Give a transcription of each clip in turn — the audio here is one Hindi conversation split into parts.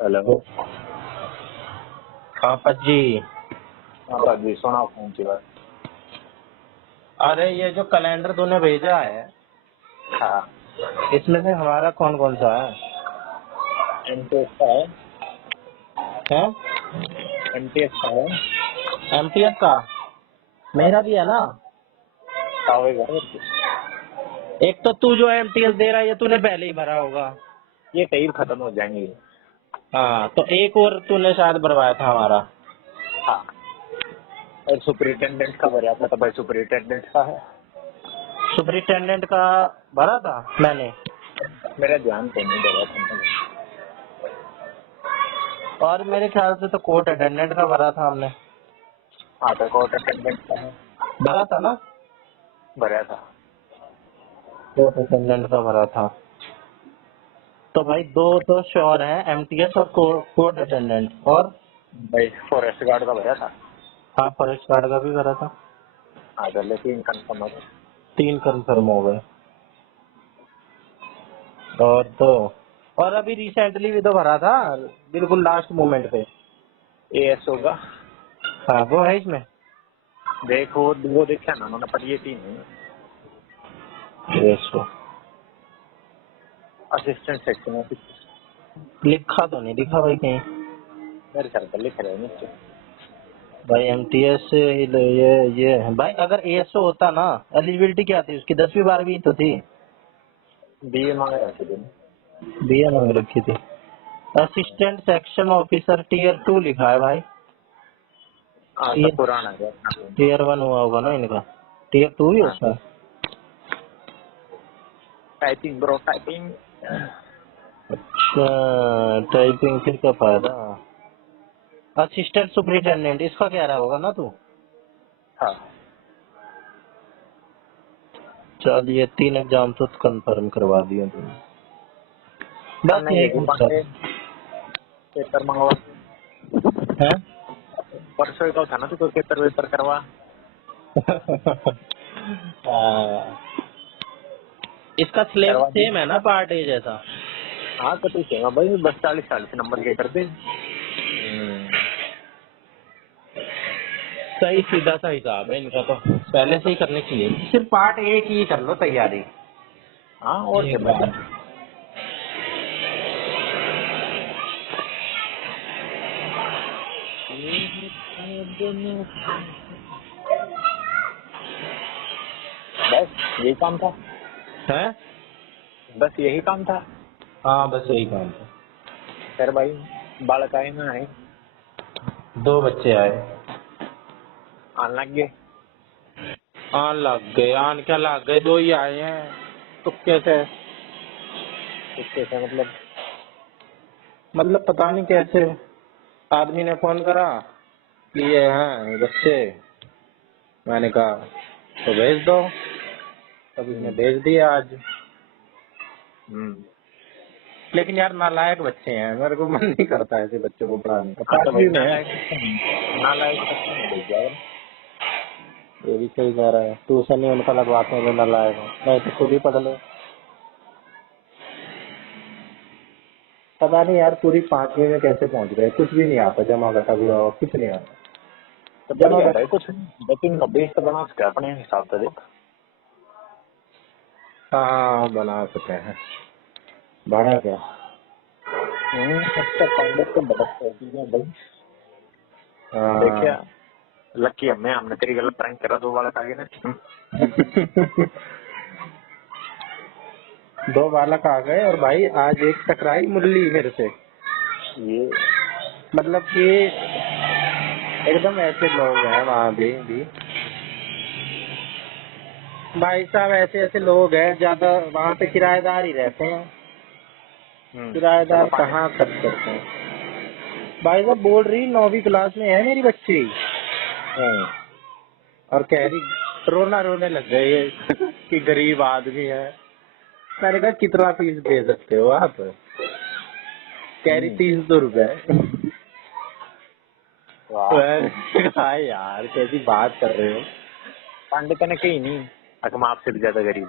हेलो। हाँ पज्जी। हाँ भाजी सुना फोन की बात। अरे ये जो कैलेंडर तूने भेजा है हाँ इसमें से हमारा कौन कौन सा है? एमटीएस का है। हैं? एमटीएस का है। एमटीएस का मेरा भी है ना। हाँ होगा मेरे को। एक तो तू जो एमटीएस दे रहा है ये तूने पहले ही भरा होगा। ये कई खत्म हो जाएंगे। हाँ तो एक और तूने शायद भरवाया था हमारा। हाँ और सुपरिटेंडेंट का भरा था तो भाई सुपरिटेंडेंट का है। सुपरिटेंडेंट का भरा था मैंने। मेरा ध्यान तो नहीं दे रहा था मैंने। और मेरे ख्याल से तो कोर्ट अटेंडेंट का भरा था हमने। हाँ तो कोर्ट अटेंडेंट का है। भरा था ना। भरा था। कोर्ट अटेंडेंट का भरा था। तो भाई दो तो श्योर है, एमटीएस और कोर्ट अटेंडेंट। और भाई फॉरेस्ट गार्ड का भरा था। हाँ फॉरेस्ट गार्ड का भी भरा था। हाँ तो लेकिन कंफर्म हो गया। 3 कंफर्म हो गए। और तो और अभी रिसेंटली भी तो भरा था, बिल्कुल लास्ट मोमेंट पे। एएस होगा। हाँ वो है इसमें। देखो वो देखा ना उन्होंने पर ये तीन है। Yes, assistant section officer. लिखा तो नहीं दिखा भाई कहीं। मेरे ख्याल से लिख रहे हैं नीचे। भाई एमटीएस ये है भाई। अगर एएसओ होता ना, एलिजिबिलिटी क्या थी उसकी? 10वीं 12वीं तो थी। बीए मांग रहे थे। बीए मांग रखी थी। असिस्टेंट सेक्शन ऑफिसर टीयर 2 लिखा है भाई। हाँ सब टीयर पुराना है। टीयर 1 हुआ होगा ना इनका। टीयर 2 भी हाँ उसका। Typing bro typing. अच्छा टाइपिंग फिर क्या फायदा। असिस्टेंट सुपरिटेंडेंट इसका कह रहा होगा ना तू। हाँ चल ये 3 एग्जाम तो कंफर्म करवा दिए तुमने। बस नहीं यही है कि पूछा पांडे पेपर मंगवा। है। परसों का था ना तो पेपर वेपर करवा। इसका सिलेबस करवा दी। सेम है ना, पार्ट ए जैसा। हाँ तो ठीक है भाई बस 40 नंबर के कर दे। सही सीधा सा हिसाब है इनका तो। पहले से ही करनी चाहिए, सिर्फ पार्ट ए की ही कर लो तैयारी हाँ और क्या एक भाई। बार। बस यही काम था। है। बस यही काम था। हाँ बस यही काम था। फिर भाई बालक आए ना आए 2 बच्चे आए। आने लग गए। आन लग गए। आन क्या लग गए, 2 ही आए हैं तुक्के से। इसके से मतलब पता नहीं कैसे आदमी ने फोन करा कि ये हैं बच्चे। मैंने कहा तो भेज दो। तब इसने भेज दिया आज। हम्म। लेकिन यार नालायक बच्चे हैं, मेरे को मन नहीं करता ऐसे बच्चों को पढ़ाने का। हाँ तो भाई 5वीं में है। नालायक बच्चे नहीं भेज जाएगा। ये भी सही कह रहा है, ट्यूशन ही उनका लगवाते हैं जो नालायक हो, नहीं तो खुद ही पढ़ लो। पता नहीं यार पूरी 5वीं में कैसे पहुंच गए, कुछ भी नहीं आता, जमा घटा भी हुआ कुछ नहीं आता। तो जमा बढ़िया घटा है कुछ बच्चे का बेस तो बना सकते हैं अपने हिसाब से देख। हाँ बना सकते हैं। बना क्या। अच्छा कांग्रेस तो बहुत चीजें भाई। देखिए हाँ। लकी हमने तेरी गलत प्रैंक करा 2 बालक आगे ना। 2 बालक आ गए और भाई आज एक टकराई मुरली मेरे से। ये मतलब कि एकदम ऐसे लोग हैं वहाँ भी भाई साहब, ऐसे ऐसे लोग हैं, ज्यादा वहाँ पे किराएदार ही रहते हैं। चलो किराएदार पानी। कहाँ खर्च करते हैं। भाई साहब बोल रही 9वीं क्लास में है मेरी बच्ची, और कह रही रोना रोने लग गई है कि गरीब आदमी है। मैंने कहा कितना फीस दे सकते हो आप? कह रही 300 रुपए। वाह हाँ यार कैसी बात कर रहे हो। पंडित ने कही नहीं हम आपसे भी ज्यादा गरीब।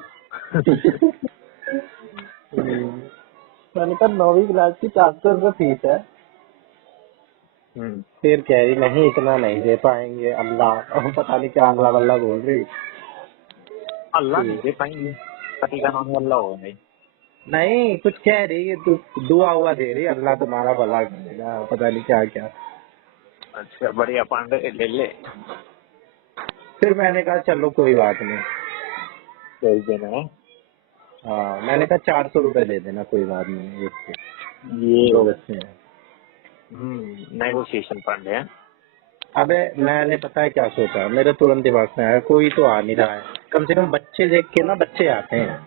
मैंने कहा 9वीं क्लास की 400 रुपए फीस है। फिर कह रही नहीं इतना नहीं दे पाएंगे अल्लाह, और पता नहीं क्या अल्लाह वल्लाह बोल रही। अल्लाह नहीं दे पाएंगे, पति का नाम अल्लाह हो नहीं। नहीं कुछ कह रही है, दुआ हुआ दे रही अल्लाह तुम्हारा भला करेगा, पता नहीं क्या क्या। अच्छा बढ़िया, पांडे ले ले, फिर मैंने कहा चलो कोई बात नहीं। भेज देना है। हाँ मैंने कहा 400 रुपए दे देना, कोई बात नहीं, एक के ये 2 बच्चे हैं। नेगोशिएशन पांडे है। अबे मैंने पता है क्या सोचा, मेरे तुरंत दिमाग में आया कोई तो आ नहीं रहा है, कम से कम बच्चे देख के ना बच्चे आते हैं,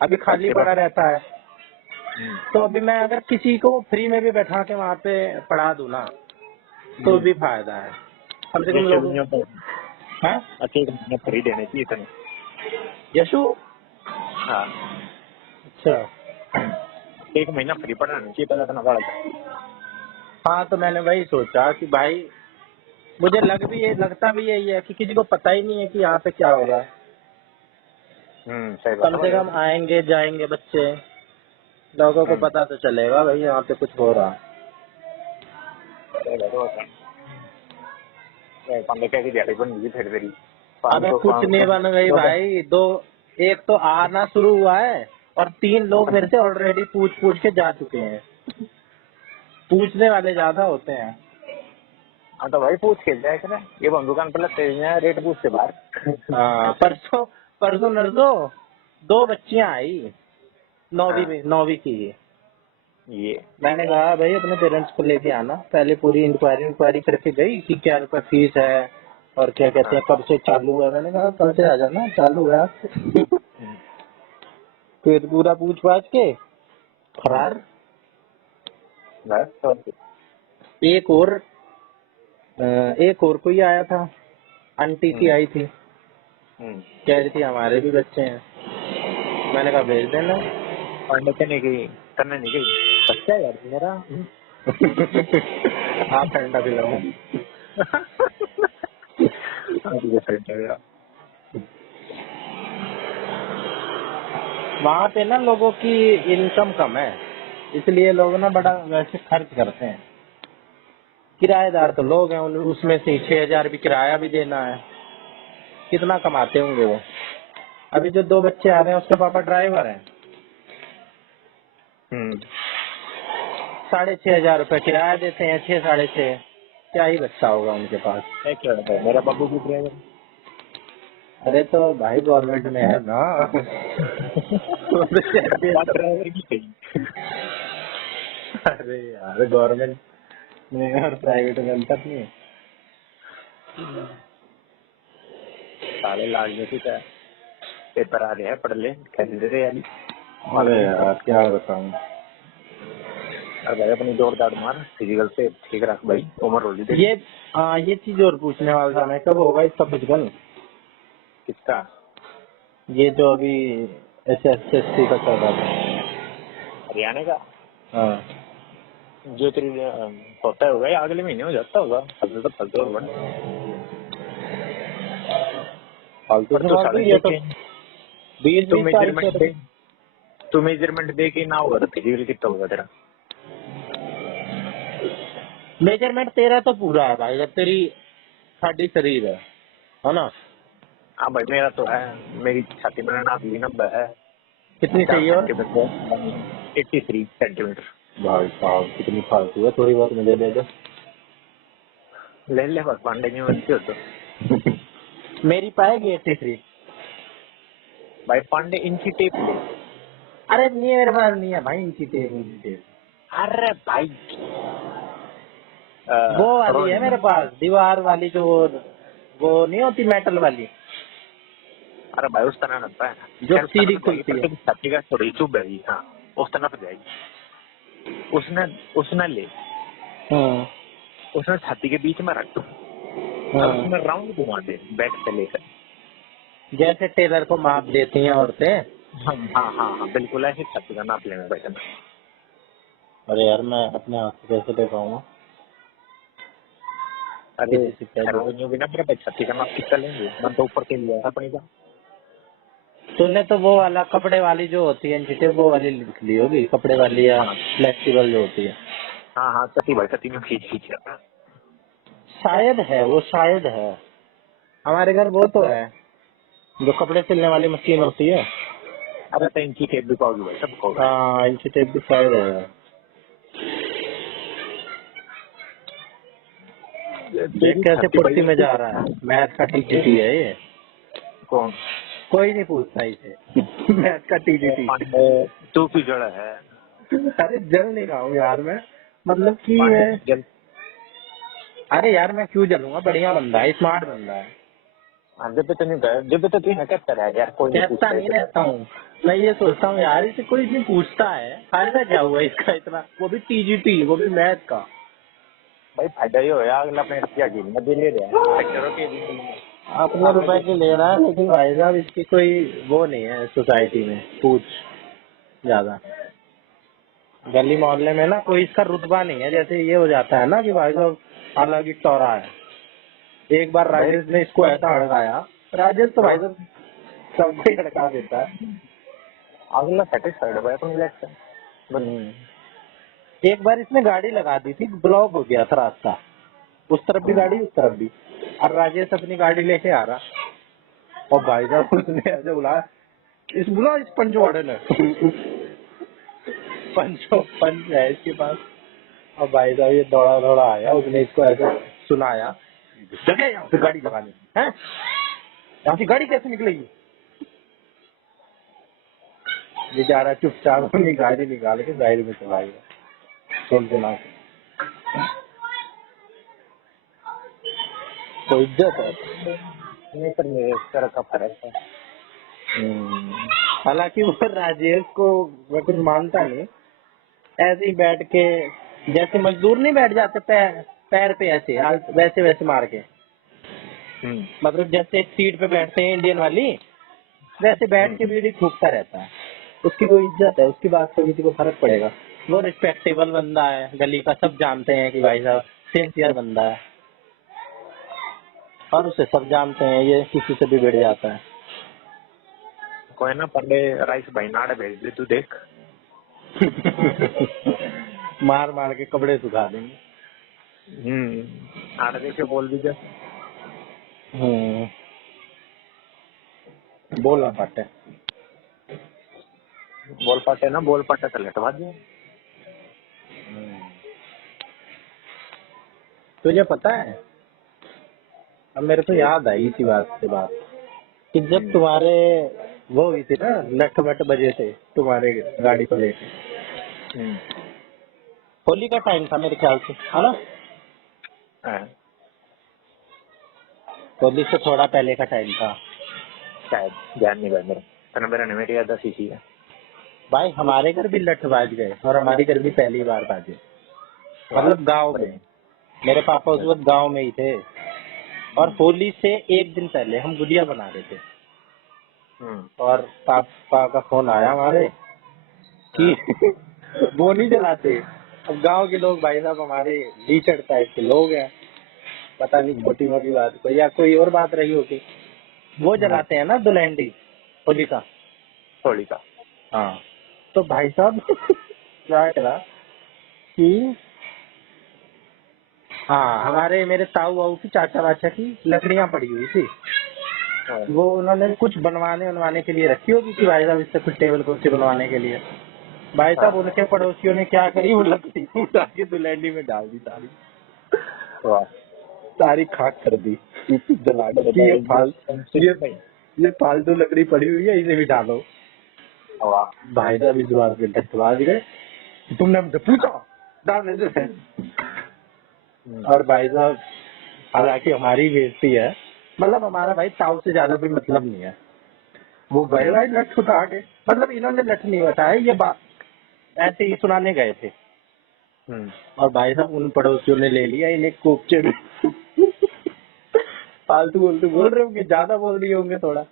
अभी खाली पड़ा रहता है। तो अभी मैं अगर किसी को फ्री में भी बैठा के वहाँ पे पढ़ा दूं ना तो भी फायदा है, कम से कम लोग। हाँ अच्छा एक महीना फ्री देने चाहिए इतने। यशु, हाँ अच्छा एक महीना फ्री पढ़ाना चाहिए पहले इतना बड़ा। हाँ तो मैंने वही सोचा कि भाई मुझे लगता भी यही है कि किसी को पता ही नहीं है कि यहाँ पे क्या हो रहा है। सही बात कम से कम आएंगे जाएंगे बच्चे, लोगों को पता तो चलेगा भाई यहाँ पे कुछ हो रहा है। पांडे क्या की दिहाड़ी बन गई फिर तेरी? अबे कुछ नहीं बन गई भाई, एक तो आना शुरू हुआ है और 3 लोग मेरे से ऑलरेडी पूछ के जा चुके हैं। पूछने वाले ज्यादा होते हैं। हाँ तो भाई पूछ के जाए करे, ये बंद दुकान पर लगते हैं रेट पूछ के बाहर। हाँ परसों नरसों 2 बच्चियां आई 9वीं की। ये मैंने कहा भाई अपने पेरेंट्स को लेके आना, पहले पूरी इंक्वायरी करके गई कि क्या रुपया फीस है और क्या कहते हैं कब से चालू है। मैंने कहा कल से आ जाना, चालू है। फिर पूरा पूछ पाछ के फरार। एक और कोई आया था, आंटी सी आई थी, कह रही थी हमारे भी बच्चे हैं। मैंने कहा भेज देना। पांडे करने नहीं गई, बच्चा है यार मेरा। आप ठंडा पिलाओ। वहाँ पे ना लोगों की इनकम कम है, इसलिए लोग ना बड़ा वैसे खर्च करते हैं। किराएदार तो लोग हैं, उसमें से 6,000 भी किराया भी देना है, कितना कमाते होंगे वो। अभी जो 2 बच्चे आ रहे हैं उसके पापा ड्राइवर हैं। 6,500 रुपए किराया देते हैं, 6 साढ़े 6, क्या ही बचता होगा उनके पास। मेरा बाबू भी ड्राइवर। अरे तो भाई गवर्नमेंट में है ना। ड्राइवर की सही। अरे यार गवर्नमेंट में और प्राइवेट में अंतर नहीं है। साले लाग जैसी का पेपर आ रहे हैं, पढ़ ले कैसे दे रहे यार। अरे यार क्या बताऊं। अरे भाई अपनी जोरदार मार, फिजिकल से ठीक रख भाई, उम्र हो गई। ये चीज और पूछने वाला था मैं, कब होगा इसका फिजिकल? किसका? ये जो अभी SSC का चल रहा था हरियाणा का। हाँ जो तेरी होता होगा या अगले महीने हो जाता होगा, फालतू होगा। फालतू से बात है, ये तो 20 तारीख से। तू मेजरमेंट दे के ना होगा तो फिजिकल कितना होगा तेरा? मेजरमेंट तेरा तो पूरा है भाई, जब तेरी हड्डी शरीर है ना। हाँ भाई मेरा तो है, मेरी छाती में नाप ली 90 है। कितनी चाहिए? और 83 सेंटीमीटर। भाई साहब कितनी फालतू है, थोड़ी बहुत मुझे दे दो। ले बस पांडे की बच्ची हो तो। मेरी पाएगी 83? भाई पांडे इंची टेप ले। अरे नहीं मेरे पास नहीं है भाई इंची टेप। अरे भाई वो वाली है मेरे पास, दीवार वाली, जो वो नहीं होती मेटल वाली। अरे भाई उस तरह नपा है जो सीधी खुलती है। छाती का थोड़ी चुभ है। हाँ उस तरह नप जाएगी। उसने ले, उसने छाती के बीच में रख दो, उसमें राउंड घुमा दे बैक से लेकर, जैसे टेलर को माप देती हैं औरतें। हाँ बिल्कुल ऐसे छाती का नाप लेना बैठना। अरे यार मैं अपने हाथ से कैसे दे पाऊंगा? अरे बिना मेरे छाती का नाप कितना लेंगे? मैं तो ऊपर के लिया अपनी का। तूने तो वो वाला कपड़े वाली जो होती है इंची टेप, वो वाली लिख ली होगी, कपड़े वाली या फ्लेक्सिबल जो होती है। हाँ सती भाई, सती में खींच शायद है, वो शायद है। हमारे घर वो तो है जो कपड़े सिलने वाली मशीन होती है। अरे तो इंची टेप भी पाओगे भाई, सब पाओगे। हाँ, इंची टेप भी शायद है। देख कैसे फुर्ती में जा रहा है। मैथ का टीजीटी है ये। कौन? कोई नहीं पूछता इसे। मैथ का टीजीटी। तू की जड़ है। अरे जल नहीं रहा हूँ यार मैं, मतलब कि मैं, जल। अरे यार मैं क्यों जलूंगा, बढ़िया बंदा है, स्मार्ट बंदा है। जब भी तो नहीं गया, जब भी तो तू कहता रहा यार, कोई नहीं कहता पूछता नहीं है। रहता हूँ, मैं ये सोचता हूँ यार इसे कोई नहीं पूछता है, फायदा क्या हुआ इसका इतना, वो भी टीजीटी, वो भी मैथ का। भाई फायदा ही होया, अगला अपने क्या जी में दे ले रहा है सेक्टरों के भी। अपने रुपए के ले रहा है, लेकिन भाई साहब इसकी कोई वो नहीं है सोसाइटी में पूछ ज्यादा। गली मोहल्ले में ना कोई इसका रुतबा नहीं है। जैसे ये हो जाता है ना कि भाई साहब अलग ही टोरा है। एक बार राजेश ने इसको ऐसा हड़काया, राजेश तो भाई साहब सबको ही हड़का देता है। अगला सेटिस्फाइड हो गया अपनी लाइफ से। एक बार इसने गाड़ी लगा दी थी, ब्लॉक हो गया था रास्ता, उस तरफ भी गाड़ी उस तरफ भी, और राजेश अपनी गाड़ी लेके आ रहा, और भाई साहब उसने ऐसे बुलाया, इस पंचवाड़े ने पंच है इसके पास। और भाई साहब ये दौड़ा दौड़ा आया, उसने इसको ऐसे सुनाया, जगह यहाँ पे गाड़ी लगानी है, यहाँ से गाड़ी कैसे निकलेगी। बेचारा चुपचाप अपनी गाड़ी निकाल के जाहिर में चला गया, छोड़ देना। तो इज्जत है। नहीं पर मेरे तरह का फर्क है। हालांकि वो राजेश को मैं कुछ मानता नहीं, ऐसे ही बैठ के, जैसे मजदूर नहीं बैठ जाते पैर पे ऐसे वैसे वैसे मार के, मतलब जैसे एक सीट पे बैठते हैं इंडियन वाली, वैसे बैठ के बीड़ी फूकता रहता है। उसकी कोई इज्जत है, उसकी बात से किसी को फर्क पड़ेगा। वो रिस्पेक्टेबल बंदा है, गली का सब जानते हैं कि भाई साहब सिंसियर बंदा है, और उसे सब जानते हैं, ये किसी से भी बिगड़ जाता है। कोई ना, पंडे राइस भाई नाड़े भेज दे, तू देख। मार मार के कपड़े सुखा देंगे। आड़े देखे बोल दीजिए। बोला पाटे बोल पाटे ना, बोल पाटे तो लटवा दिए। तुझे पता है, अब मेरे को याद आई इसी बात से बात, कि जब तुम्हारे वो हुई थी ना, लठ बट बजे थे तुम्हारे गाड़ी को लेके, होली का टाइम था मेरे ख्याल से, है ना। होली से थोड़ा पहले का टाइम था शायद, ध्यान नहीं भाई मेरा, तो मेरा नहीं, मेरी याद सीसी है भाई। हमारे घर भी लठ बाज गए, और हमारे घर भी पहली बार बाजे, मतलब गांव में। मेरे पापा उस वक्त गांव में ही थे, और होली से एक दिन पहले हम गुजिया बना रहे थे, और पापा का फोन आया हमारे कि वो नहीं जलाते। अब गांव के लोग भाई साहब हमारे लीचड़ टाइप के लोग हैं, पता नहीं छोटी मोटी बात कोई या कोई और बात रही होगी, वो जलाते हैं ना दुलहंडी होली का। हाँ, तो भाई साहब क्या करा कि हाँ, हमारे मेरे ताऊ वाऊ की चाचा वाचा की लकड़ियां पड़ी हुई थी, वो उन्होंने कुछ बनवाने के लिए रखी होगी कि भाई साहब इससे कुछ टेबल कुर्सी बनवाने के लिए। भाई साहब उनके पड़ोसियों ने क्या करी, वो लकड़ी उठा के दुलहंडी में डाल दी सारी, सारी खाक कर दी जला के। ये फालतू लकड़ी पड़ी हुई है, इसे भी डालो। भाई साहब इस बात पे डटवा गए, तुमने हमसे पूछा डालने से। और भाई साहब हालांकि हमारी बेइज्जती है, मतलब हमारा भाई ताऊ से ज्यादा कोई मतलब नहीं है। वो गए भाई लठ उठा के, मतलब इन्होंने लठ नहीं उठाया, ये बात ऐसे ही सुनाने गए थे, और भाई साहब उन पड़ोसियों ने ले लिया इन्हें कोपचे में। फालतू बोल रहे होंगे, ज्यादा बोल रहे होंगे थोड़ा,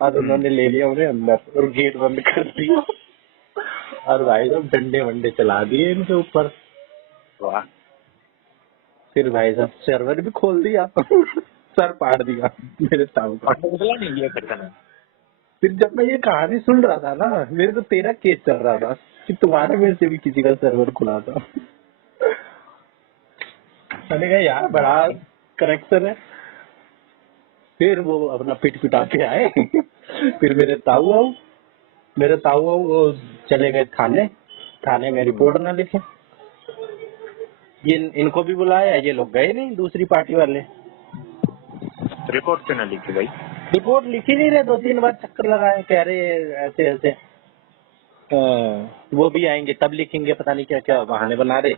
और उन्होंने ले लिया उन्हें अंदर और गेट बंद कर दिया, और भाई साहब डंडे वंडे चला दिए इनके ऊपर। फिर भाई साहब सर्वर भी खोल दिया, सर फाड़ दिया मेरे ताऊ का। फिर जब मैं ये कहानी सुन रहा था ना, मेरे को तेरा केस चल रहा था कि तुम्हारे में से भी किसी का सर्वर खुला था। मैंने कहा यार बड़ा करेक्शन है। फिर वो अपना पिट पिटा के आए। फिर मेरे ताऊ वो चले गए थाने। थाने में रिपोर्ट ना लिखे। इनको भी बुलाया, ये लोग गए नहीं, दूसरी पार्टी वाले। रिपोर्ट क्यों ना लिखी भाई? रिपोर्ट लिखी नहीं रहे, 2-3 बार चक्कर लगाए, कह रहे ऐसे ऐसे वो भी आएंगे तब लिखेंगे, पता नहीं क्या क्या बहाने बना रहे।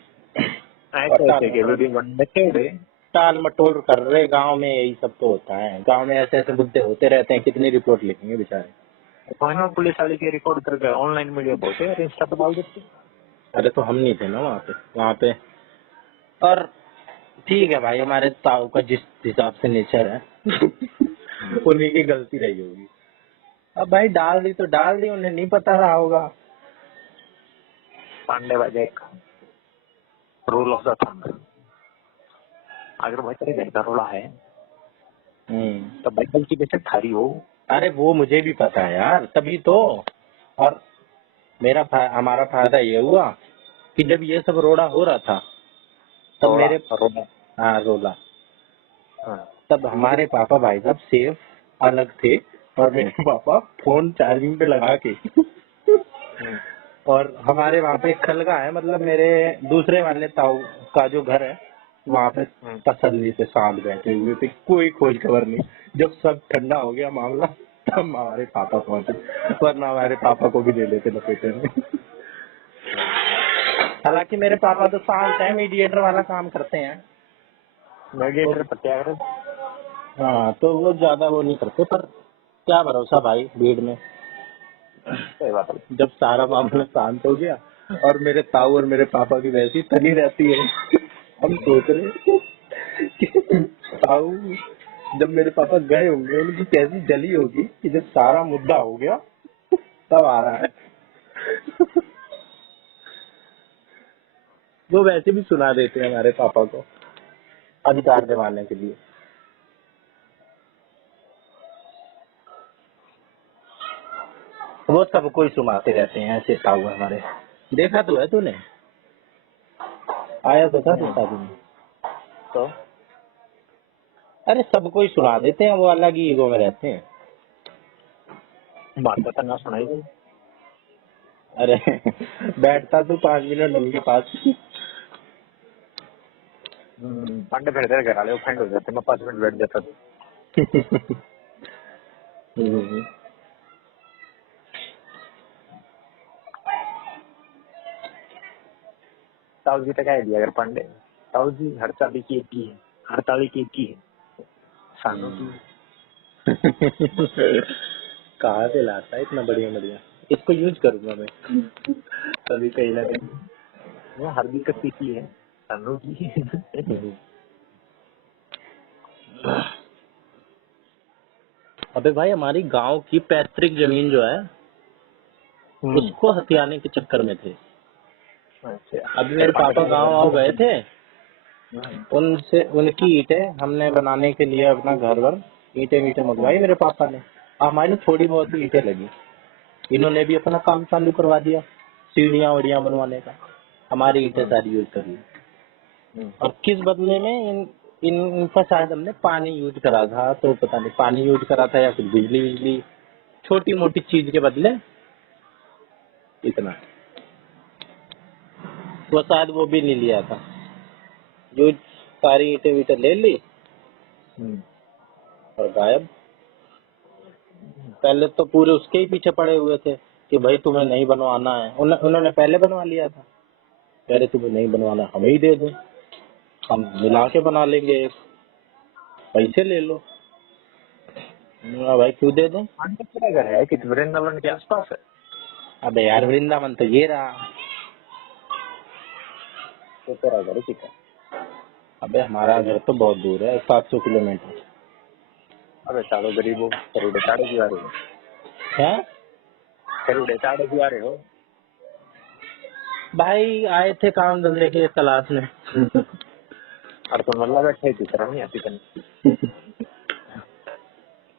ऐसे के वीडियो बनते थे। टाल मटोल कर रहे। गांव में यही सब तो होता है, गांव में ऐसे ऐसे मुद्दे होते रहते हैं, कितनी रिपोर्ट लिखेंगे बेचारे। कोई पुलिस वाले की रिकॉर्ड करके ऑनलाइन मीडिया बहुत है, इंस्टा पर डाल देते। अरे तो हम नहीं थे ना वहाँ पे। और ठीक है भाई, हमारे ताऊ का जिस हिसाब से नेचर है उन्हीं की गलती रही होगी। अब भाई डाल दी तो डाल दी, उन्हें नहीं पता रहा होगा। पांडे भाई देख, रूल ऑफ द थंब, अगर भाई तेरे घर का रोला है तो भाई गलती बेशक थारी हो। अरे वो मुझे भी पता है यार, तभी तो। और हमारा फायदा ये हुआ कि जब ये सब रोड़ा हो रहा था तब मेरे रोला, हाँ रोला, हाँ। तब हमारे पापा भाई साहब सेफ अलग थे और मेरे पापा फोन चार्जिंग पे लगा के और हमारे वहाँ पे एक खलगा है, मतलब मेरे दूसरे वाले ताऊ का जो घर है वहाँ पे तसल्ली से सांत बैठे हुए थे, कोई खोज खबर नहीं। जब सब ठंडा हो गया मामला तब हमारे पापा पहुंचे, वरना हमारे पापा को भी ले लेते लपेटे में। हालांकि मेरे पापा तो शांत है, मीडिएटर वाला काम करते हैं। मीडिएटर पर क्या करे? हाँ तो वो ज्यादा वो नहीं करते, पर क्या भरोसा भाई भीड़ में। सही बात है। जब सारा मामला शांत हो गया और मेरे ताऊ और मेरे पापा की वैसी तनी रहती है, हम सोच रहे कि ताऊ जब मेरे पापा गए होंगे उनकी कैसी जली होगी कि जब सारा मुद्दा हो गया तब आ रहा है। वो वैसे भी सुना देते हैं हमारे पापा को अधिकार दिलाने के लिए। वो सबको ही सुनाते रहते हैं ऐसे ताऊ हमारे। देखा तो है तूने, आया तो था तू शादी में। तो अरे सबको ही सुना देते हैं, वो अलग ही ईगो में रहते हैं। बात पता ना सुनाई गई। अरे बैठता तू 5 मिनट उनके पास। पांडे फिर तेरे घर वाले ऑफेंड हो जाते, मैं 5 मिनट बैठ जाता था। ताऊ जी तो कह दिया, अगर पांडे ताऊ जी हड़ताली की एक ही है, हड़ताली की एक ही है, सानू की। कहाँ से लाता है इतना बढ़िया बढ़िया, इसको यूज करूंगा मैं कभी कहीं ना कहीं। वो हर दिक्कत की है, सानू की। अबे भाई हमारी गांव की पैतृक जमीन जो है उसको हथियाने के चक्कर में थे। अभी मेरे पापा गांव गए थे, उनसे उनकी ईंटें हमने बनाने के लिए अपना घर वर ईंटें मंगवाई मेरे पापा ने। हमारी थोड़ी बहुत ईंटें लगी, इन्होंने भी अपना काम चालू करवा दिया सीढ़ियाँ वड़ियाँ बनवाने का, हमारी ईंटें सारी यूज कर ली। और किस बदले में इनका शायद हमने पानी यूज करा था, तो पता नहीं पानी यूज करा था या फिर बिजली छोटी मोटी चीज के बदले इतना, वो शायद वो भी नहीं लिया था। जो सारी ईंटें वीटें ले ली और गायब। पहले तो पूरे उसके ही पीछे पड़े हुए थे कि भाई तुम्हें नहीं बनवाना है, उन्होंने पहले बनवा लिया था, कह रहे तुम्हें नहीं बनवाना हमें ही दे दो, हम मिला के बना लेंगे, पैसे ले लो। भाई क्यों दे दें। तेरा घर है कि वृंदावन के आसपास है? अबे यार वृंदावन तो ये रहा, तो तेरा घर कितना? अबे हमारा घर तो बहुत दूर है, 700 किलोमीटर। अबे चालो गरीबों, करोड़े साढ़े की आ रहे हो, है करोड़े साढ़े की आ रहे हो भाई, आए थे काम धंधे के तलाश में। और तो मल्ला बैठे थी, तरह नहीं आती तन।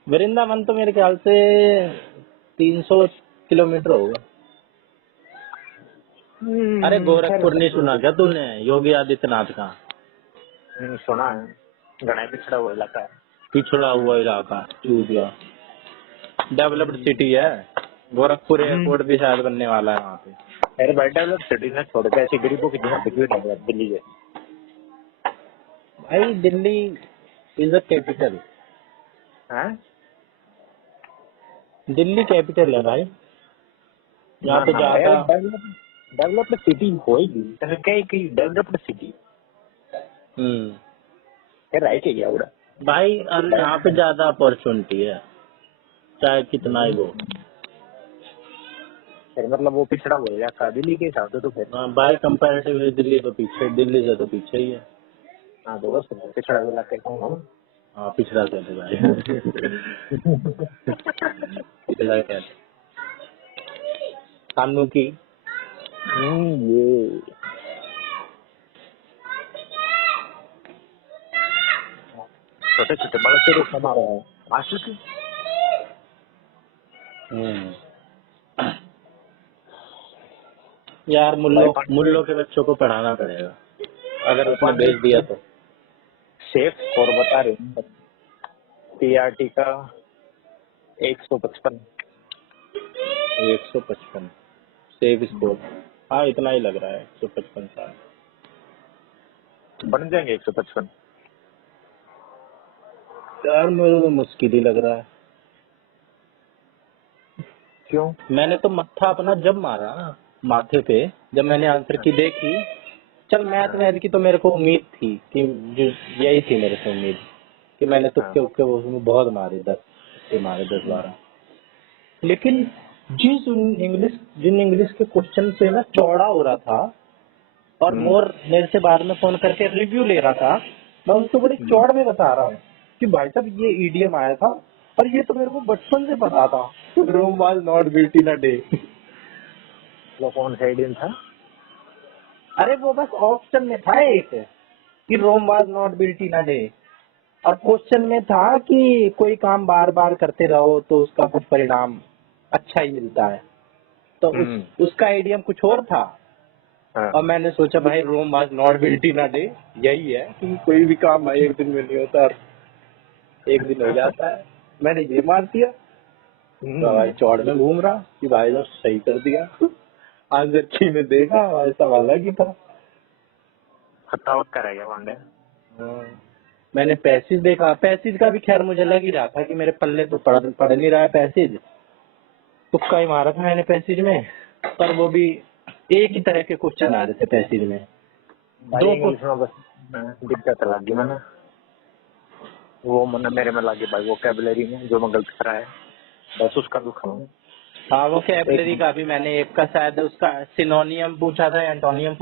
वृंदावन तो मेरे ख्याल से 300 किलोमीटर होगा। अरे गोरखपुर नहीं सुना क्या तूने, योगी आदित्यनाथ का? सुना है। घना पिछड़ा हुआ इलाका है। पिछड़ा हुआ इलाका चूतिया। डेवलप्ड सिटी है, गोरखपुर एयरपोर्ट भी शायद बनने वाला है वहाँ पे। अरे भाई डेवलप सिटी ने छोड़ के ऐसे गरीबों की जगह बिक्री है दिल्ली के। भाई दिल्ली इज अ कैपिटल, हैं? दिल्ली कैपिटल है भाई, यहाँ ना पे ना ज्यादा। डेवलप्ड सिटी होएगी तो क्या है कि डेवलप्ड सिटी राइट है क्या उड़ा। भाई अरे यहाँ पे ज्यादा अपॉर्चुनिटी है, चाहे कितना ही हो। फिर मतलब वो पिछड़ा हुआ इलाका दिल्ली के हिसाब से तो फिर। हाँ, भाई कंपैरेटिवली दिल्ली तो पीछे, दिल्ली से तो पीछे ही है। हाँ तो बस पिछड़ा हुआ इलाका कहूँ। हाँ पिछड़ा कहते भाई पिछड़ा कहते कानू की। ये छोटे छोटे बड़े से रूप बना रहा है आशिक। यार मुल्लो के बच्चों को पढ़ाना पड़ेगा अगर उसने भेज दिया तो। सेफ स्कोर बता रहे हैं पीआरटी का 155। 155 सेव स्कोर, हाँ इतना ही लग रहा है 155 साल बन जाएंगे 155। यार मेरे तो मुश्किल ही लग रहा है। क्यों? मैंने तो मत्था अपना जब मारा ना माथे पे, जब मैंने आंसर की देखी, चल मैथ की तो मेरे को उम्मीद थी कि यही थी मेरे से उम्मीद कि मैंने तुक्के उक्के वो उसमें बहुत मारे, 10 मारे 10-12। लेकिन जिन इंग्लिश के क्वेश्चन पे मैं चौड़ा हो रहा था और मोर मेरे से बाद में फोन करके रिव्यू ले रहा था, मैं उसको बड़ी चौड़ में बता रहा हूँ कि भाई साहब ये ईडीएम आया था और ये तो मेरे को बचपन से पता था, Rome was not built in a day. वो कौन सा आइडियन था? अरे वो बस ऑप्शन में था एक कि Rome was not built in a day, और क्वेश्चन में था कि कोई काम बार बार करते रहो तो उसका कुछ परिणाम अच्छा ही मिलता है, तो उसका आइडियम कुछ और था। और मैंने सोचा भाई Rome was not built in a day यही है कि कोई भी काम भाई एक दिन में नहीं होता, एक दिन हो जाता है। मैंने ये मार दिया तो भाई चौड़ में घूम रहा कि भाई साहब सही कर दिया। आंसर की में देखा ऐसा अलग ही था। खतावत करेगा पांडे। मैंने पैसेज देखा, पैसेज का भी खैर मुझे लग ही रहा था कि मेरे पल्ले तो पढ़ नहीं रहा है पैसेज, तुक्का ही मारा था मैंने पैसेज में, पर वो भी एक ही तरह के क्वेश्चन आ रहे थे पैसेज में। दो इंग्लिश में बस दिक्कत लगी मैंने, वो मैंने मेरे में लगी भाई वोकैबुलरी में जो मैं गलत करा है बस उसका दुख हूँ। हाँ वोकैबुलरी का भी मैंने एक का शायद उसका सिनोनियम पूछा था, एंटोनियम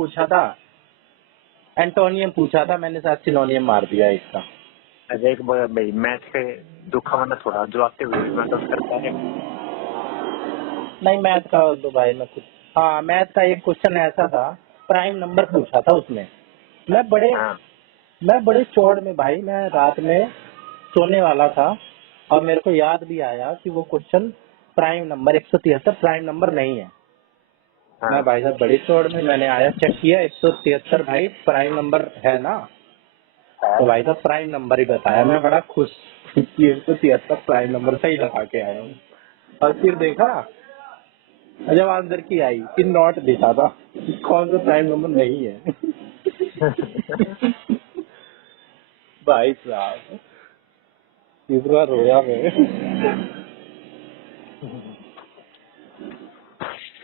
पूछा था, मैंने शायद सिनोनियम मार दिया इसका। अरे एक भाई मैथ के दुख मैंने थोड़ा जो आते हुए मैं तो करता है नहीं मैथ का तो भाई मैं कुछ, हाँ मैथ का एक क्वेश्चन ऐसा था, प्राइम नंबर पूछा था उसमें। मैं बड़े चौड़ में भाई, मैं रात में सोने वाला था और मेरे को याद भी आया कि वो question prime number 173 prime number नहीं है। मैं भाई साहब बड़े चौड़ में, मैंने आया चेक किया 173 भाई प्राइम नंबर है ना, तो भाई साहब प्राइम नंबर ही बताया। मैं बड़ा खुश कि 173 प्राइम नंबर सही लगा के आया हूँ। और फिर देखा जब आंसर की आई कि नॉट दिखा था, कौन सा प्राइम नंबर नहीं है। भाई साहब इतना रोया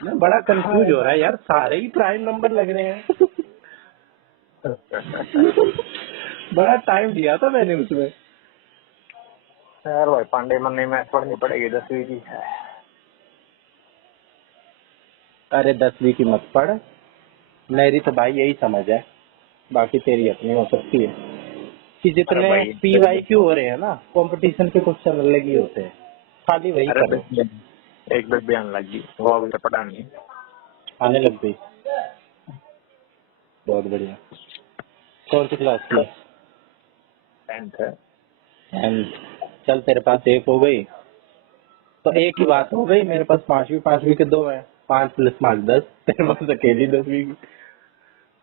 मैं बड़ा कंफ्यूज हो रहा है यार, सारे ही प्राइम नंबर लग रहे हैं। बड़ा टाइम दिया था मैंने उसमें। यार भाई पांडे मन में पढ़नी पड़ेगी 10वीं की। अरे 10वीं की मत पढ़, मेरी तो भाई यही समझ है, बाकी तेरी अपनी हो सकती है कि जितने PYQ हो रहे हैं ना कंपटीशन के क्वेश्चन अलग ही होते हैं, खाली वही करो। एक बार बयान लगी वो अभी तो पढ़ा नहीं, आने लग गई, बहुत बढ़िया। कौन सी क्लास की? 10th है। चल तेरे पास एक हो गई तो एक ही बात हो गई, मेरे पास 5वीं के 2 है, 5 + 5 10, तेरे पास अकेली 10वीं की।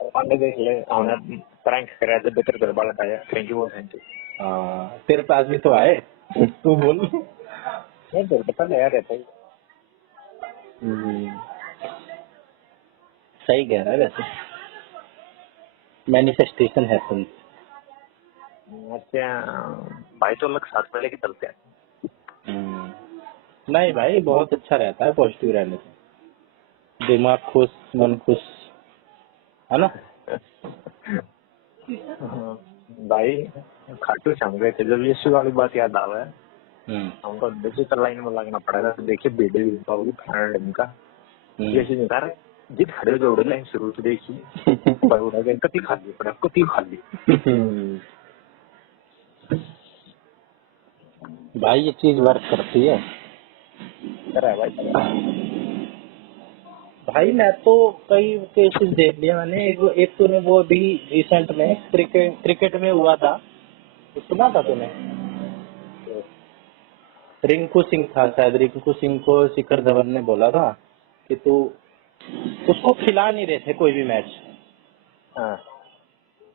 पांडे देख ले, हमने प्रैंक करा था, बेहतर कर बालक आया, थैंक यू थैंक यू। हाँ तेरे पास भी तो आए, तू बोल। नहीं तेरे पता नहीं यार रहता ही। हम्म, सही कह रहा है वैसे, मैनिफेस्टेशन हैपेंस। अच्छा भाई तो अलग साथ में लेके चलते हैं। नहीं भाई बहुत अच्छा रहता है पॉजिटिव रहने से, दिमाग खुश मन खुश, है ना। हाँ, भाई खाटू श्याम गए थे, जब यीशु वाली बात याद आवा है, हमको डिजिटल लाइन में लगना पड़ेगा। तो देखिए वीडियो पाओगी फ्रेंड का, यीशु ने कहा जित खड़े जो उड़े लाइन शुरू तो देखी पर उड़ा गया, कति खाली पड़ा, कति खाली। भाई ये चीज वर्क करती है। करा है भाई करा है। भाई मैं तो कई केसेस देख लिया मैंने, एक तूने वो अभी रिसेंट में क्रिकेट में हुआ था, तो सुना था तूने, रिंकू सिंह था शायद, रिंकू सिंह को शिखर धवन ने बोला था कि तू, उसको खिला नहीं रहे थे कोई भी मैच, हाँ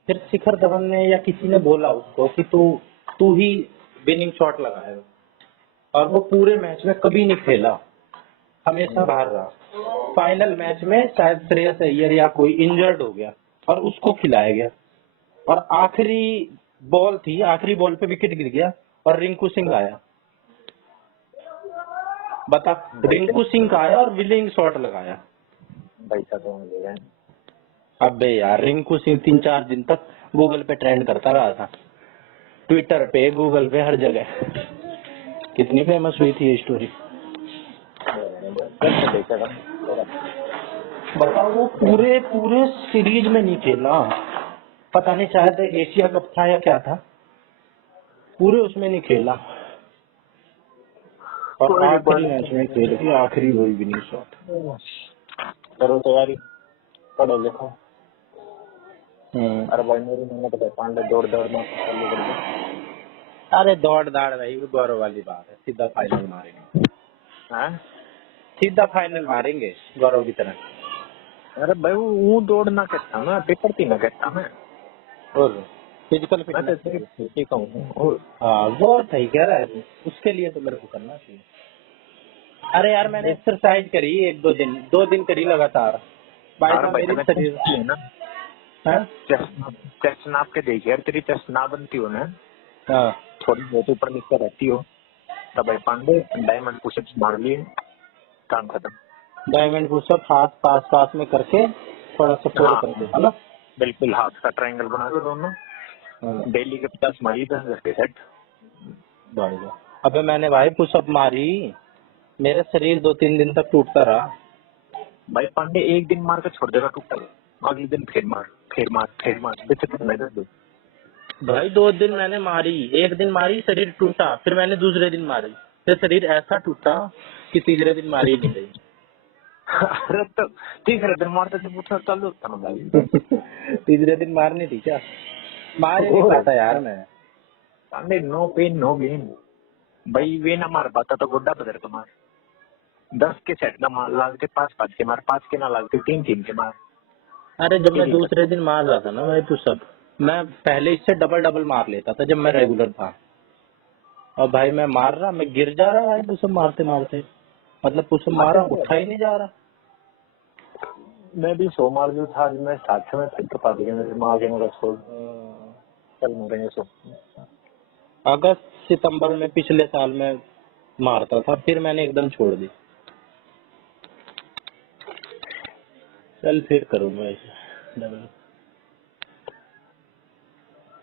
फिर शिखर धवन ने या किसी ने बोला उसको कि तू ही विनिंग शॉट लगाएगा, और वो पूरे मैच में कभी नहीं खेला, हमेशा बाहर रहा। फाइनल मैच में शायद श्रेयस अय्यर या कोई इंजर्ड हो गया और उसको खिलाया गया, और आखिरी बॉल थी, आखिरी बॉल पे विकेट गिर गया और रिंकू सिंह आया। बता, रिंकू सिंह आया और विनिंग शॉट लगाया। भाई साहब तो मिल गए। अबे यार रिंकू सिंह 3-4 दिन तक गूगल पे ट्रेंड करता रहा था, ट्विटर पे, गूगल पे, हर जगह। कितनी फेमस हुई थी ये स्टोरी। बताओ वो पूरे पूरे सीरीज में नहीं खेला, पता नहीं शायद एशिया कप था या क्या था, पूरे उसमें नहीं खेला, और आखिरी मैच में खेल के आखिरी वही विनिंग शॉट। करो तैयारी, पढ़ो लिखो। अरे भाई मेरी मेहनत है, पांडे दौड़ दौड़ में चालू कर दो। अरे दौड़ दाड़ भाई वो गौरव वाली बात है, सीधा फाइनल मारेंगे। हाँ सीधा फाइनल मारेंगे गौरव की तरह। अरे भाई वो दौड़ना कहता मैं, पेपर थी ना कहता मैं, और फिजिकल मैं तो फिटनेस, ठीक हूँ। हाँ वो सही कह रहा है, उसके लिए तो मेरे को करना चाहिए। अरे यार मैंने एक्सरसाइज करी 2 दिन करी लगातार, भाई साहब मेरी शरीर है ना, चेस्ट नाप के देखिए यार, तेरी चेस्ट ना बनती हो ना, हाँ थोड़ी बहुत ऊपर नीचे रहती हो, तब भाई पांडे डायमंड पुशअप्स मार लिए, काम खत्म। डायमंड पुशअप हाथ पास पास में करके थोड़ा सा फोल्ड कर दे, है ना। बिल्कुल हाथ का ट्रायंगल बना दो दोनों, डेली के 50 मारी 10 घंटे सेट। बढ़िया। अबे मैंने भाई पुशअप मारी, मेरा शरीर 2-3 दिन तक टूटता रहा। भाई पांडे एक दिन मार के छोड़ देगा टूटा, अगले दिन फिर मार फिर मार फिर मार, भाई 2 दिन मैंने मारी, एक दिन मारी शरीर टूटा, फिर मैंने दूसरे दिन मारी, फिर शरीर ऐसा टूटा कि तीसरे दिन मारी नहीं गई। अरे तो तीसरे दिन मारते थे पूछना चालू होता ना भाई। तीसरे दिन मारनी थी क्या, मार ही नहीं पाता यार मैं। Pandey no pain no gain, भाई वे ना मार पाता तो गोड्डा बदर तो मार, 10 के सेट ना मार लागते 5-5 के मार, 5 के ना लागते 3-3 के मार। अरे जब मैं दूसरे दिन मार रहा था ना भाई पुशअप, मैं पहले इससे डबल मार लेता था जब मैं रेगुलर था, और भाई मैं मार रहा, मैं गिर जा रहा भाई पुशअप मारते मारते, मतलब पुशअप मारा उठा ही नहीं जा रहा। मैं भी 100 मार जो था, मैं 7 में फिर कपा दिया मेरे माँ के मेरा छोड़ चल मरेंगे 100। अगस्त सितंबर में पिछले साल में मारता था, फिर मैंने एकदम छोड़ दी। चल फिर करूंगा ऐसे डबल।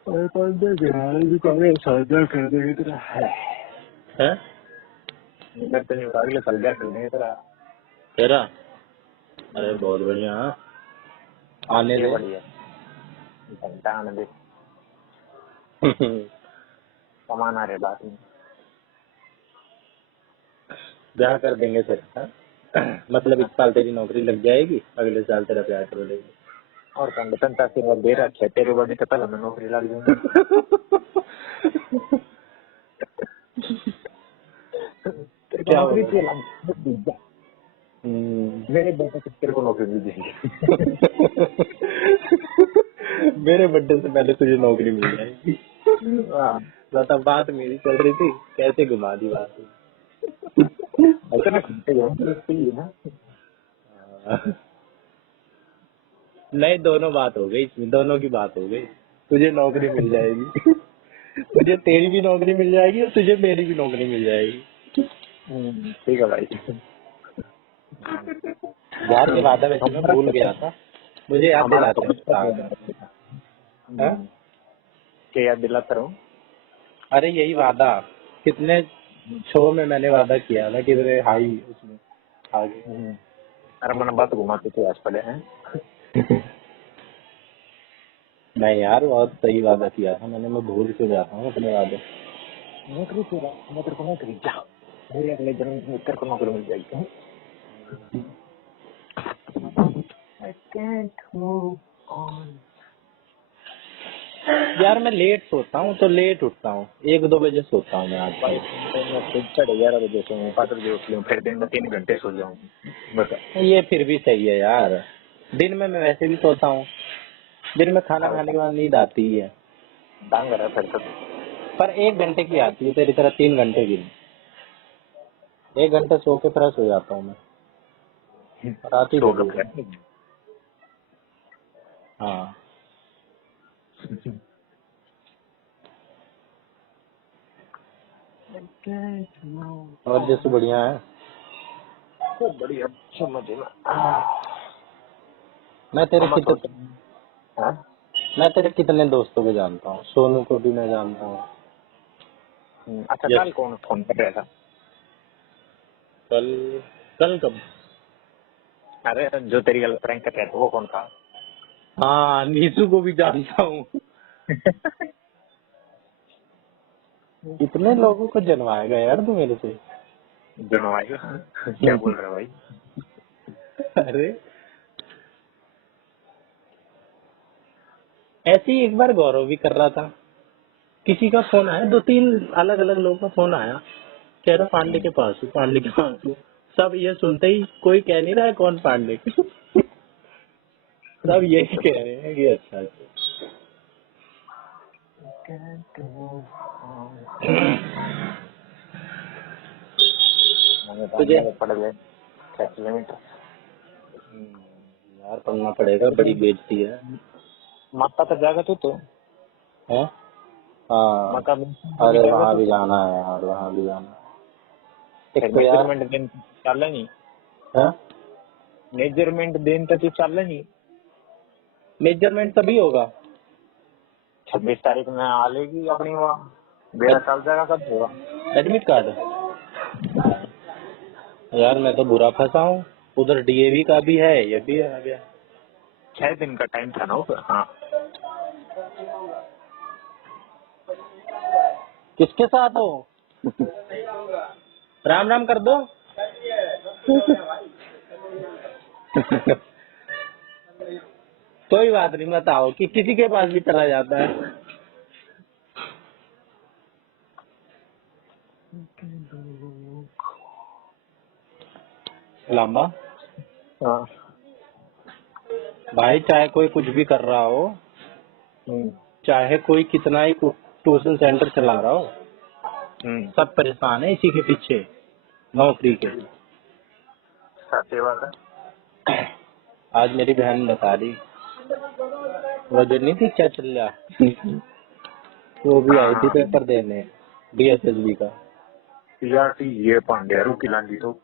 तेरा अरे बहुत बढ़िया, आने दे। बढ़िया घंटा आने दे, कमाना रे बात नहीं। ब्याह कर देंगे फिर, हाँ? मतलब इस साल तेरी नौकरी लग जाएगी, अगले साल तेरा ब्याह कर देंगे। और संगठन का आशीर्वाद दे रहा है, तेरे बर्थडे से पहले मैं नौकरी लग जाऊंगा। क्या नौकरी होगा? मेरे बेटे को तेरे को नौकरी दी जाएगी। मेरे बर्थडे से पहले तुझे नौकरी मिल जाएगी। हाँ, मतलब बात मेरी चल रही थी, कैसे घुमा दी बात। ऐसा ना घूमते घूमते उसके लिए ना। नहीं, दोनों बात हो गई इसमें, दोनों की बात हो गई। तुझे नौकरी मिल जाएगी, मुझे तेरी भी नौकरी मिल जाएगी और तुझे मेरी भी नौकरी मिल जाएगी। ठीक है भाई। यार ये वादा वैसे मैं भूल गया था, मुझे याद हमारा दिलाते हैं। क्या याद दिलाता रहूं? अरे यही वादा, कितने शो में मैंने वादा किया था कि तेरे हाई उसमें आगे। अरे मैंने बात घुमाते थे आज पहले हैं। नहीं यार, बहुत सही वादा किया था मैंने, मैं भूल क्यों जाता हूँ अपने वादे। नौकरी से मैं तेरे को नौकरी जा, मेरे अगले जन्म में तेरे को नौकरी मिल जाएगी। I can't move on. यार मैं लेट सोता हूँ तो लेट उठता हूँ, 1-2 बजे सोता हूँ मैं आज। भाई मैं खुद 11:30 बजे सोऊं, 5 बजे उठ लूं, फिर दिन में 3 घंटे सो जाऊं, बता। ये फिर भी सही है यार, दिन में मैं वैसे भी सोता हूँ, दिन में खाना खाने के बाद नींद आती ही है। डांग रहा फिर तो। पर 1 घंटे की आती है, तेरी तरह 3 घंटे की नहीं। 1 घंटे सो के फ्रेश हो जाता हूँ मैं, रात ही सो जरूर। के हाँ और जैसे बढ़िया है। खूब बढ़िया, समझ में। मैं तेरे हम कितने हाँ? मैं तेरे कितने दोस्तों को जानता हूँ, सोनू को भी मैं जानता हूँ। अच्छा, कल कौन फोन कर रहा था? कल कल कब? अरे जो तेरी गल प्रैंक कर रहा था वो कौन था? हाँ, नीसू को भी जानता हूँ। कितने लोगों को जनवाएगा यार तू मेरे से। जनवाएगा? क्या बोल रहा है भाई? अरे ऐसे ही एक बार गौरव भी कर रहा था, किसी का फोन आया, 2-3 अलग अलग लोगों का फोन आया, कह रहा पांडे के पास हूँ, पांडे के पास हूँ। सब ये सुनते ही कोई कह नहीं रहा है कौन पांडे। सब यही कह रहे हैं कि अच्छा तुझे पड़ गए 6 किलोमीटर। यार पढ़ना पड़ेगा, बड़ी बेइज्जती है। माता तक जाएगा तो हैं? हाँ, माता अरे वहाँ भी जाना है यार, वहाँ भी जाना है। एक तो यार मेजरमेंट देन चाललं नहीं, हाँ? मेजरमेंट देन तर चाललं नहीं। मेजरमेंट तभी होगा 26 तारीख में आ लेगी अपनी वहाँ, मेरा चल जाएगा कब होगा? Admit card. यार मैं तो बुरा फंसा हूँ, उधर डीएवी का भी है, ये भी आ गया। 6 दिन का टाइम था ना ऊपर। हाँ, किसके साथ हो? राम राम कर दो। कोई बात नहीं, बताओ कि किसी के पास भी चला जाता है। लांबा हाँ, भाई, चाहे कोई कुछ भी कर रहा हो, चाहे कोई कितना ही ट्यूशन सेंटर चला रहा हो, सब परेशान है इसी के पीछे, नौकरी के। सही बात है। आज मेरी बहन बता रही, वो जो नहीं थी क्या चल रहा, वो भी आई थी पेपर देने डीएसएसबी का। टीआरटी ये पांड्या की लांडी तो।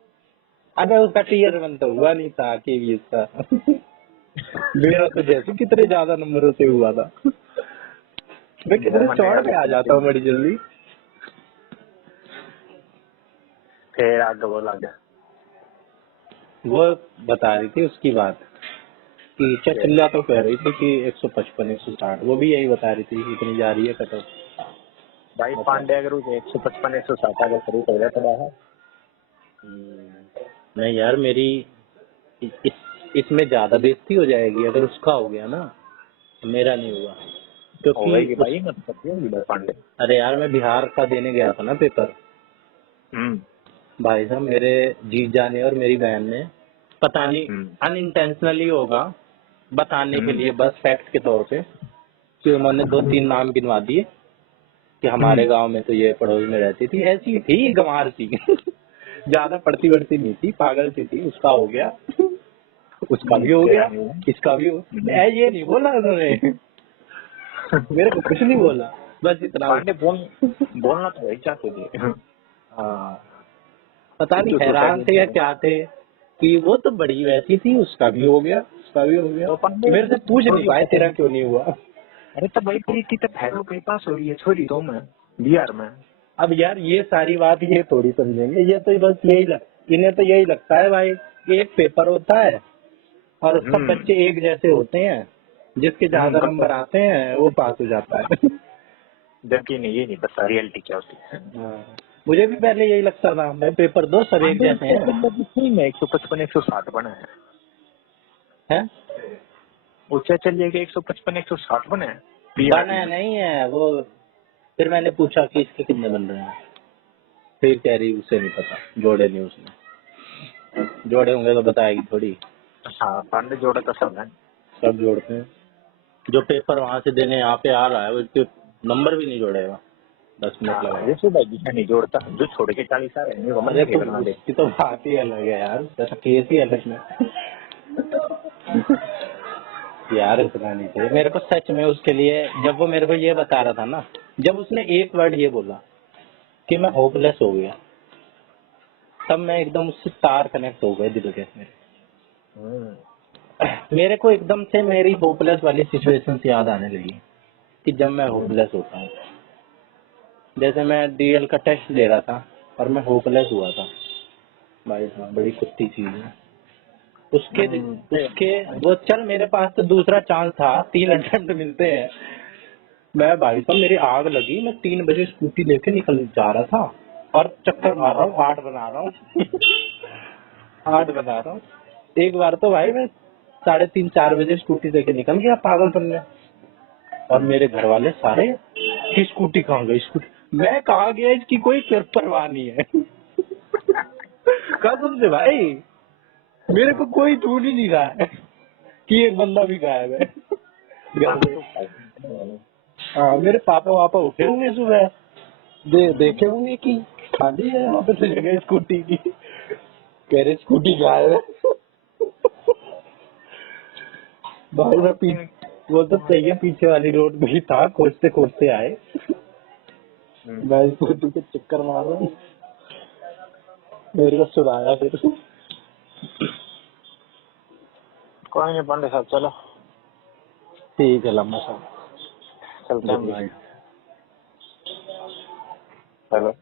अबे उसका टीयर 1 तो हुआ नहीं था, केवीएस का। मेरा तो जैसे कितने ज्यादा नंबरों से हुआ था, मैं कितने चौड़ पे आ जाता हूँ बड़ी जल्दी। फिर आगे वो लग गया, वो बता रही थी उसकी बात कि चचिल्ला तो कह रही थी कि 155 160, वो भी यही बता रही थी कि इतनी जा रही है कट ऑफ। भाई पांड्या अगर 155 160 का शुरू कर दिया है। नहीं यार, मेरी इसमें ज्यादा बेइज्जती हो जाएगी अगर उसका हो गया ना, मेरा नहीं हुआ, क्योंकि भाई मतलब पांडे। अरे यार मैं बिहार का देने गया था ना पेपर, भाई साहब मेरे जीत जाने और मेरी बहन ने, पता नहीं अनइंटेंशनली होगा, बताने के लिए, बस फैक्ट के तौर पे, कि उन्होंने 2-3 नाम गिनवा दिए कि हमारे गांव में तो ये पड़ोस में रहती थी, ऐसी थी गंवार सी। ज्यादा पढ़ती बढ़ती नहीं थी, पागल सी थी। उसका हो गया, उसका भी हो गया, इसका भी हो गया। ये नहीं बोला उन्होंने, मेरे को कुछ नहीं बोला, बस इतना। बोलना तो वही चाहते थे। हाँ, पता नहीं हैरान थे या क्या थे कि वो तो बड़ी वैसी थी, उसका भी हो गया, उसका भी हो गया। मेरे से पूछ नहीं पाए तेरा क्यों नहीं हुआ। अरे तो भाई प्रीति तो भैरों के पास हो रही है, छोरी तो मैं बिहार में। अब यार ये सारी बात ये थोड़ी समझेंगे, ये तो बस इन्हें तो यही लगता है भाई कि एक पेपर होता है और सब बच्चे एक जैसे होते हैं, जिसके ज्यादा नंबर आते हैं वो पास हो जाता है। जबकि नहीं, ये नहीं पता रियलिटी क्या होती है। मुझे भी पहले यही लगता था, मैं पेपर दो सब एक जैसे हैं। मैं 155-160 बना है ऊंचा चलिएगा, 155-160 बने बना नहीं है वो। फिर मैंने पूछा कि इसके कितने बन रहे हैं, फिर कह रही उसे नहीं पता, जोड़े नहीं उसने। जोड़े होंगे तो बताएगी थोड़ी। हाँ, पांडे जोड़े तो सब है, सब जोड़ते हैं। जो पेपर वहाँ से देने यहाँ पे आ रहा है वो नंबर भी नहीं जोड़ेगा, 10 मिनट लगाएगा। जैसे भाई नहीं जोड़ता, जो छोड़ के 40 आ रहे हैं उसकी तो बात ही अलग है यार, केस ही अलग है। यार इतना नहीं चाहिए मेरे को सच में उसके लिए। जब वो मेरे को ये बता रहा था ना, जब उसने एक वर्ड ये बोला कि मैं होपलेस हो गया, तब मैं एकदम उससे तार कनेक्ट हो गए दिल के मेरे को एकदम से मेरी होपलेस वाली सिचुएशन याद आने लगी कि जब मैं होपलेस होता हूँ। जैसे मैं डीएल का टेस्ट दे रहा था और मैं होपलेस हुआ था भाई साहब, बड़ी कुत्ती चीज है। उसके वो चल मेरे पास तो दूसरा चांस था, 3 अटेम्प्ट मिलते हैं। मैं भाई साहब मेरी आग लगी, मैं 3 बजे स्कूटी लेके निकल जा रहा था और चक्कर मार रहा हूँ, 8 बना रहा हूँ। 8 बना रहा हूँ। एक बार तो भाई मैं 3:30-4 बजे स्कूटी लेके निकल गया पागलपन में, और मेरे घर वाले सारे कि स्कूटी कहाँ गई, स्कूटी मैं कहाँ गया इसकी कोई परवाह नहीं है। कसम से भाई मेरे को कोई ढूंढ ही नहीं रहा है कि एक बंदा भी गायब है। हाँ, मेरे पापा वापा उठे होंगे सुबह, देखे होंगे कि खाली है वहाँ पे जगह स्कूटी की, कह रहे स्कूटी गायब है। भाई मैं वो तो चाहिए पीछे वाली रोड में ही था, खोजते खोजते आए। मैं स्कूटी के चक्कर मार रहा हूँ, मेरे को सुनाया फिर। कोई नहीं पांडे साहब, चलो ठीक है लम्बा साहब, चलते हैं। हेलो।